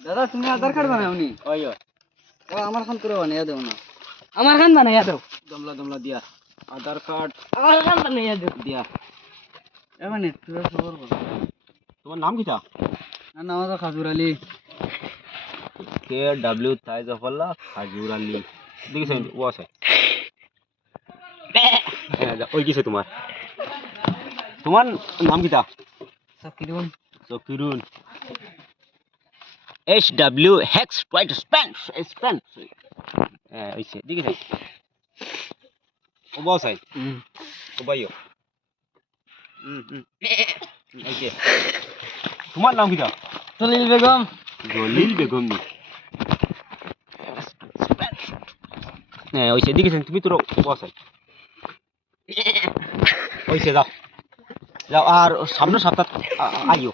দাদা তুমি আধার কার্ড বানাওনি? ওই আমার খান করে বানিয়ে দেও না। আমার খান বানাইয়া দাও। দমলা দমলা দিয়া। আধার কার্ড। আমার খান বানাইয়া দাও। দিয়া। এবার নেট তুই খবর বল তোমার নাম কিটা না নাম তো খাজুর আলী। কে ডাব্লিউ তাই জফল্লা খাজুর আলী। দেখিছেন ও আছে। হ্যাঁ, ওই কিছে তোমার? তোমার নাম কিটা সাকিরুন সকিরুন এইচ ডাব্লিউ হেক্স টুয়াইট স্প্যান স্প্যান হ্যাঁ ওইছে দেখিছেন ও বস আই ও হুম ওইছে তোমার নাম কিটা সলিল বেগম। জলিল বেগম নি। হ্যাঁ ওইছে দেখেছেন তুমি তোর বস ওইছে যাও। যাও আর সামনের সপ্তাহ আইও।